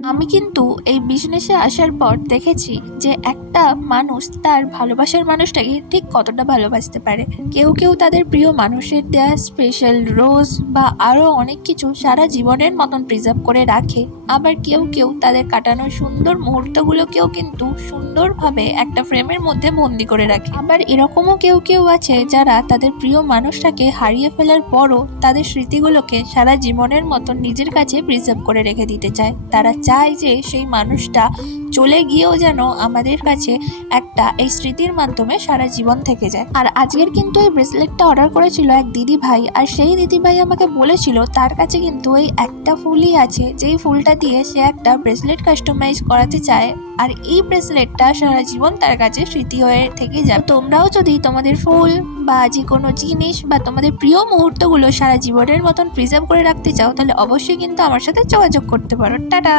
আমি কিন্তু এই বিজনেসে আসার পর দেখেছি যে একটা মানুষ তার ভালোবাসার মানুষটাকে ঠিক কতটা ভালোবাসতে পারে। কেউ কেউ তাদের প্রিয় মানুষের দেয়া স্পেশাল রোজ বা আরো অনেক কিছু সারা জীবনের মতন প্রিজার্ভ করে রাখে। আবার কেউ কেউ তাদের কাটানো সুন্দর মুহূর্তগুলোকেও কিন্তু সুন্দরভাবে একটা ফ্রেমের মধ্যে বন্দি করে রাখে। আবার এরকমও কেউ কেউ আছে যারা তাদের প্রিয় মানুষটাকে হারিয়ে ফেলার পরও তাদের স্মৃতিগুলোকে সারা জীবনের মতন নিজের কাছে প্রিজার্ভ করে রেখে দিতে চায়। তারা চাই যে সেই মানুষটা চলে গিয়েও যেন আমাদের কাছে একটা এই স্মৃতির মাধ্যমে সারা জীবন থেকে যায়। আর আজকের কিন্তু এই ব্রেসলেটটা অর্ডার করেছিল এক দিদি ভাই, আর সেই দিদি ভাই আমাকে বলেছিল তার কাছে কিন্তু এই একটা ফুলই আছে, যেই ফুলটা দিয়ে সে একটা ব্রেসলেট কাস্টমাইজ করাতে চায়। আর এই ব্রেসলেটটা সারা জীবন তার কাছে স্মৃতি হয়ে থেকে যাবে। তোমরাও যদি তোমাদের ফুল বা যে কোনো জিনিস বা তোমাদের প্রিয় মুহূর্তগুলো সারা জীবনের মতন প্রিজার্ভ করে রাখতে চাও, তাহলে অবশ্যই কিন্তু আমার সাথে যোগাযোগ করতে পারো। টাটা।